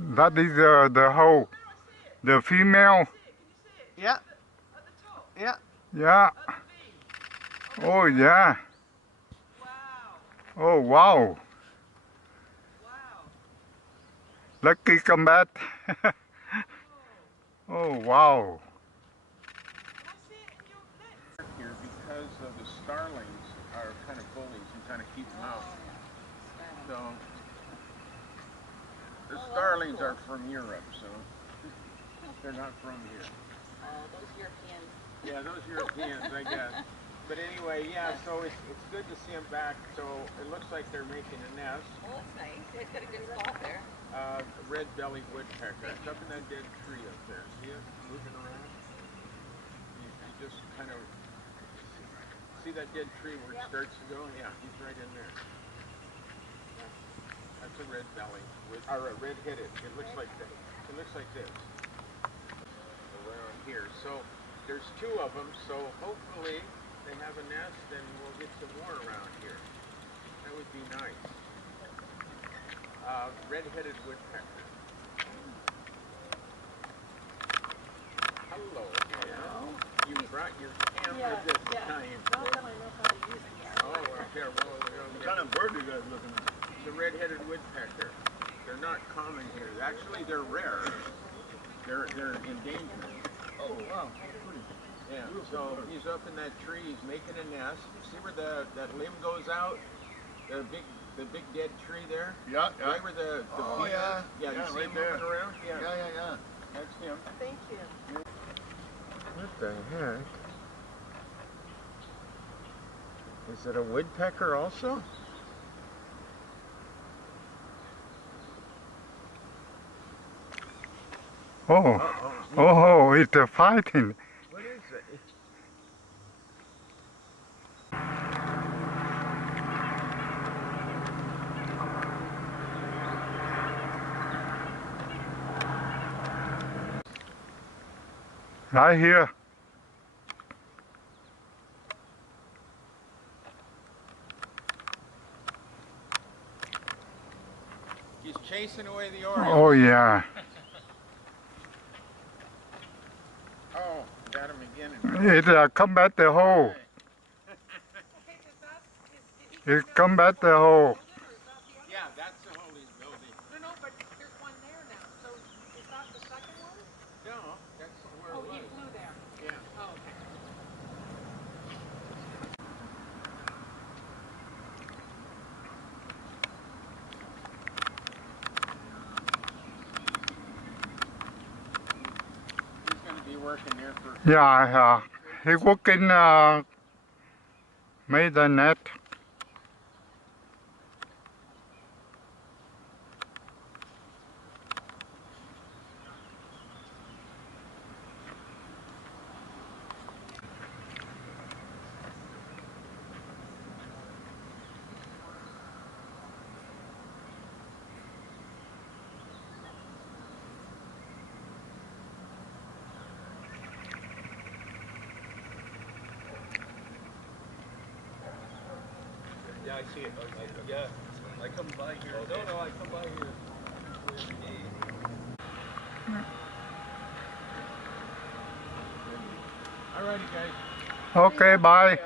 That is the hole. The female. Yeah. Yeah. Yeah. Oh yeah. Oh wow. Lucky combat. Oh wow. Here because of the starlings are kind of bullies and kind of keep them out. So the starlings are from Europe, so they're not from here. Oh, those Europeans. Yeah, those Europeans, I guess. But anyway, yeah, so it's good to see them back. So it looks like they're making a nest. Oh, that's nice. It's got a good spot there. Red-bellied woodpecker. It's up in that dead tree up there. See it moving around? You just kind of see that dead tree where it starts to go? Yeah, he's right in there. That's a red-bellied, or a red-headed. It looks like that. It looks like this around here. So there's two of them. So hopefully they have a nest, and we'll get some more around here. That would be nice. Red-headed woodpecker. Hello. You brought your camera this time. Not that I know how to use it yet. Oh, okay. What kind of bird are you guys looking at? The red-headed woodpecker. They're not common here. Actually, they're rare. They're endangered. Oh, wow. Yeah, so he's up in that tree. He's making a nest. See where that limb goes out? The big dead tree there? Yeah, yeah. Right where the oh, feet yeah. Yeah, you see right him there. moving around? Yeah. Yeah. That's him. Thank you. What the heck? Is it a woodpecker also? Oh. Oh, it's fighting. What is it? Right here. He's chasing away the Oriole. Oh yeah. Oh, got him again. It come back the hole. It come back the hole. Yeah, that's the hole he's building. No, but there's one there now. So is that the second one? No, that's where Oh, it he was. flew there. Yeah. Oh, okay. He's going to be working there for... Yeah, he working made the net. Yeah, I see it. Yeah, I come by here. Okay. No, I come by here. All righty, guys. Okay, bye.